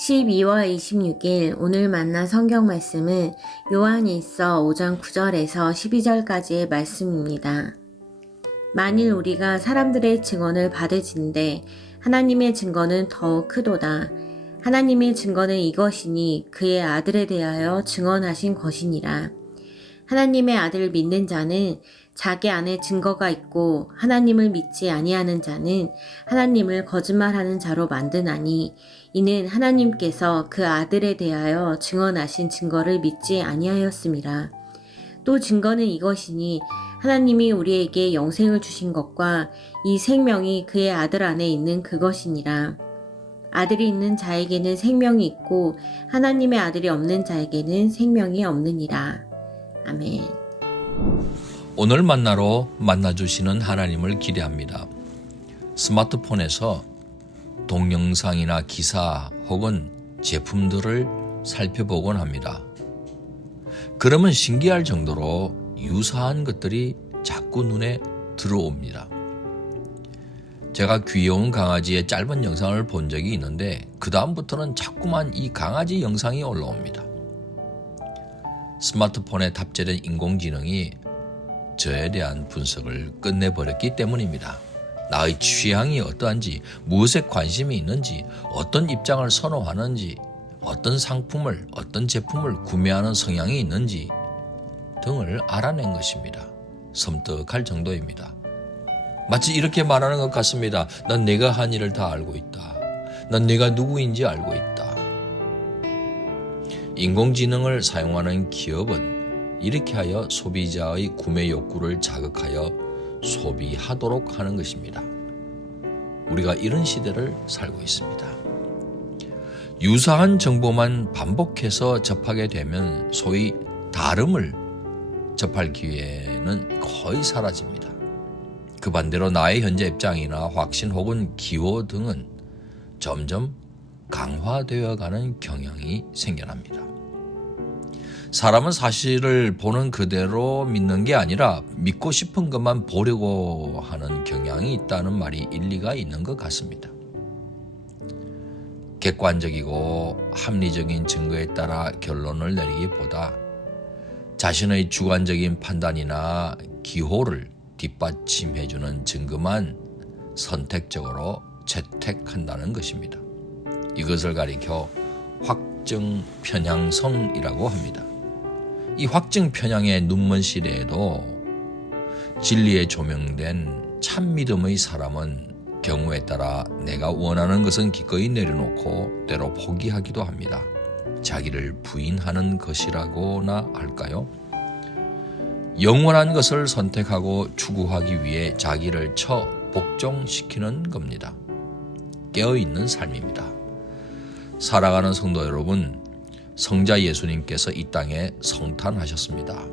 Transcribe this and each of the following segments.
12월 26일 오늘 만난 성경 말씀은 요한일서 5장 9절에서 12절까지의 말씀입니다. 만일 우리가 사람들의 증언을 받을진대 하나님의 증거는 더욱 크도다. 하나님의 증거는 이것이니 그의 아들에 대하여 증언하신 것이니라. 하나님의 아들을 믿는 자는 자기 안에 증거가 있고 하나님을 믿지 아니하는 자는 하나님을 거짓말하는 자로 만드나니 이는 하나님께서 그 아들에 대하여 증언하신 증거를 믿지 아니하였음이라. 또 증거는 이것이니 하나님이 우리에게 영생을 주신 것과 이 생명이 그의 아들 안에 있는 그것이니라. 아들이 있는 자에게는 생명이 있고 하나님의 아들이 없는 자에게는 생명이 없느니라. 아멘. 오늘 만나러 만나주시는 하나님을 기대합니다. 스마트폰에서 동영상이나 기사 혹은 제품들을 살펴보곤 합니다. 그러면 신기할 정도로 유사한 것들이 자꾸 눈에 들어옵니다. 제가 귀여운 강아지의 짧은 영상을 본 적이 있는데 그 다음부터는 자꾸만 이 강아지 영상이 올라옵니다. 스마트폰에 탑재된 인공지능이 저에 대한 분석을 끝내버렸기 때문입니다. 나의 취향이 어떠한지, 무엇에 관심이 있는지, 어떤 입장을 선호하는지, 어떤 상품을, 어떤 제품을 구매하는 성향이 있는지 등을 알아낸 것입니다. 섬뜩할 정도입니다. 마치 이렇게 말하는 것 같습니다. 난 내가 한 일을 다 알고 있다. 난 내가 누구인지 알고 있다. 인공지능을 사용하는 기업은 이렇게 하여 소비자의 구매 욕구를 자극하여 소비하도록 하는 것입니다. 우리가 이런 시대를 살고 있습니다. 유사한 정보만 반복해서 접하게 되면 소위 다름을 접할 기회는 거의 사라집니다. 그 반대로 나의 현재 입장이나 확신 혹은 기호 등은 점점 강화되어 가는 경향이 생겨납니다. 사람은 사실을 보는 그대로 믿는 게 아니라 믿고 싶은 것만 보려고 하는 경향이 있다는 말이 일리가 있는 것 같습니다. 객관적이고 합리적인 증거에 따라 결론을 내리기보다 자신의 주관적인 판단이나 기호를 뒷받침해주는 증거만 선택적으로 채택한다는 것입니다. 이것을 가리켜 확증 편향성이라고 합니다. 이 확증 편향의 눈먼 시대에도 진리에 조명된 참 믿음의 사람은 경우에 따라 내가 원하는 것은 기꺼이 내려놓고 때로 포기하기도 합니다. 자기를 부인하는 것이라고나 할까요? 영원한 것을 선택하고 추구하기 위해 자기를 복종시키는 겁니다. 깨어있는 삶입니다. 살아가는 성도 여러분, 성자 예수님께서 이 땅에 성탄하셨습니다.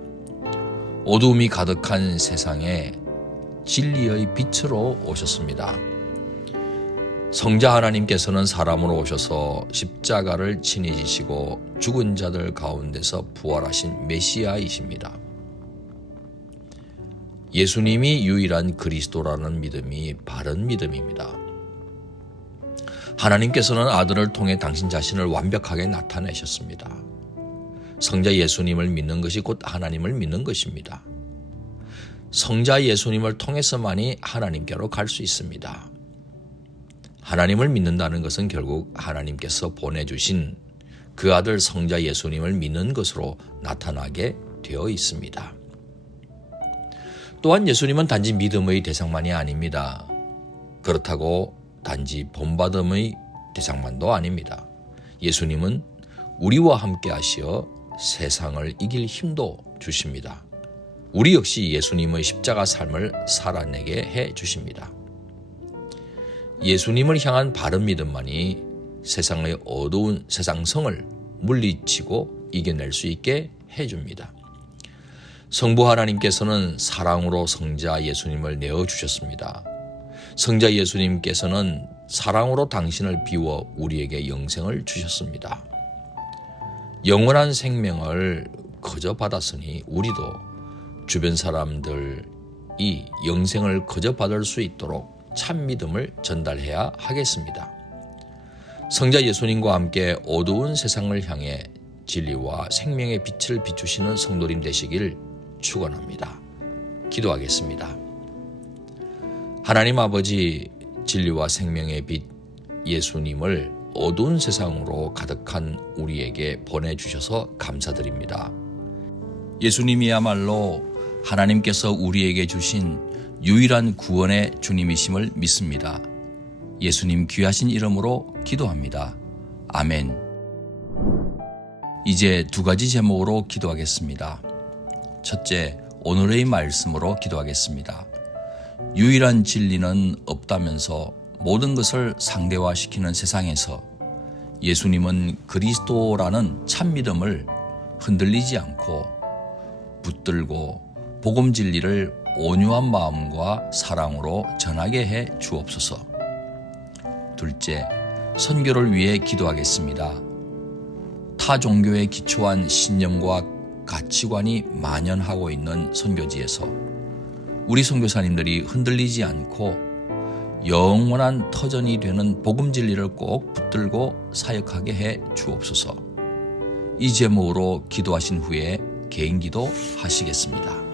어두움이 가득한 세상에 진리의 빛으로 오셨습니다. 성자 하나님께서는 사람으로 오셔서 십자가를 친히 지시고 죽은 자들 가운데서 부활하신 메시아이십니다. 예수님이 유일한 그리스도라는 믿음이 바른 믿음입니다. 하나님께서는 아들을 통해 당신 자신을 완벽하게 나타내셨습니다. 성자 예수님을 믿는 것이 곧 하나님을 믿는 것입니다. 성자 예수님을 통해서만이 하나님께로 갈 수 있습니다. 하나님을 믿는다는 것은 결국 하나님께서 보내주신 그 아들 성자 예수님을 믿는 것으로 나타나게 되어 있습니다. 또한 예수님은 단지 믿음의 대상만이 아닙니다. 그렇다고 단지 본받음의 대상만도 아닙니다. 예수님은 우리와 함께 하시어 세상을 이길 힘도 주십니다. 우리 역시 예수님의 십자가 삶을 살아내게 해 주십니다. 예수님을 향한 바른 믿음만이 세상의 어두운 세상성을 물리치고 이겨낼 수 있게 해줍니다. 성부 하나님께서는 사랑으로 성자 예수님을 내어주셨습니다. 성자 예수님께서는 사랑으로 당신을 비워 우리에게 영생을 주셨습니다. 영원한 생명을 거저 받았으니 우리도 주변 사람들이 영생을 거저 받을 수 있도록 참 믿음을 전달해야 하겠습니다. 성자 예수님과 함께 어두운 세상을 향해 진리와 생명의 빛을 비추시는 성도님 되시길 축원합니다. 기도하겠습니다. 하나님 아버지, 진리와 생명의 빛 예수님을 어두운 세상으로 가득한 우리에게 보내주셔서 감사드립니다. 예수님이야말로 하나님께서 우리에게 주신 유일한 구원의 주님이심을 믿습니다. 예수님 귀하신 이름으로 기도합니다. 아멘. 이제 두 가지 제목으로 기도하겠습니다. 첫째, 오늘의 말씀으로 기도하겠습니다. 유일한 진리는 없다면서 모든 것을 상대화시키는 세상에서 예수님은 그리스도라는 참믿음을 흔들리지 않고 붙들고 복음 진리를 온유한 마음과 사랑으로 전하게 해 주옵소서. 둘째, 선교를 위해 기도하겠습니다. 타 종교에 기초한 신념과 가치관이 만연하고 있는 선교지에서 우리 선교사님들이 흔들리지 않고 영원한 터전이 되는 복음 진리를 꼭 붙들고 사역하게 해 주옵소서. 이 제목으로 기도하신 후에 개인 기도 하시겠습니다.